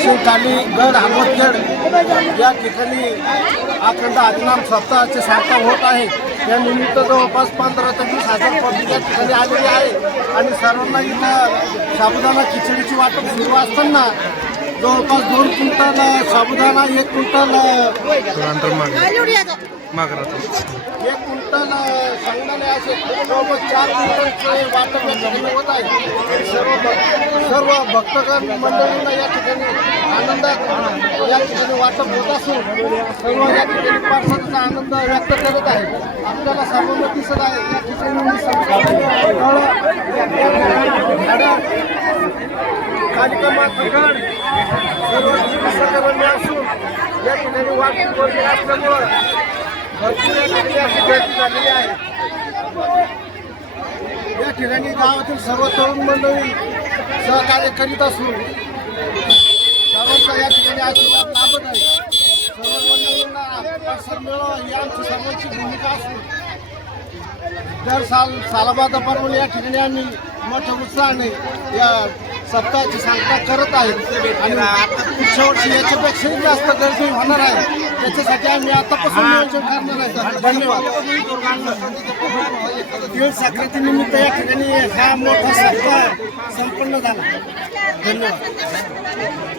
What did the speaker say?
शिवठाणी गड हनुमतखेड या ठिकाणी अखंड आदिनाम सप्ताहाचे सार्थक होत आहे. त्यानिमित्त जवळपास पंधरा ते वीस हजार पब्लिक या ठिकाणी आलेली आहे. आणि सर्वांना इथं साबुदाणा खिचडीची वाटप सुरू असताना जवळपास दोन क्विंटल साबुदाणा एक क्विंटल एक क्विंटल असे जवळपास चार क्विंटलचे वाटप या ठिकाणी होत आहे. सर्व भक्तगण मंडळींना या ठिकाणी आनंदात या ठिकाणी वाटप होत असून सर्व या ठिकाणी पार्सलचा आनंद व्यक्त करत आहे आपल्याला सर्वांना दिसत आहे या ठिकाणी मी समजा सर्व असून या ठिकाणी वाटप वगैरे असल्यामुळं भरपूर या ठिकाणी झालेली आहे ठिकाणी गावातील सर्व तरुण मंडळी सहकार्य करीत असून सर्वांचा या ठिकाणी आशीर्वाद लाभत आहे. सर्व मंडळींना अवसर मिळावा ही आमची सर्वांची भूमिका असून दर साल सालाबाद सालाबादाप्रमाणे या ठिकाणी आम्ही मोठ्या उत्साहाने या सप्ताहाची सांगता करत आहे. आणि पुढच्या वर्षी याच्यापेक्षाही जास्त गर्दी होणार आहे. त्याच्यासाठी आम्ही आतापासून नियोजन करणार आहे. धन्यवाद. तीळ साखरेनिमित्त या ठिकाणी हा मोठा सप्ताह संपन्न झाला. धन्यवाद.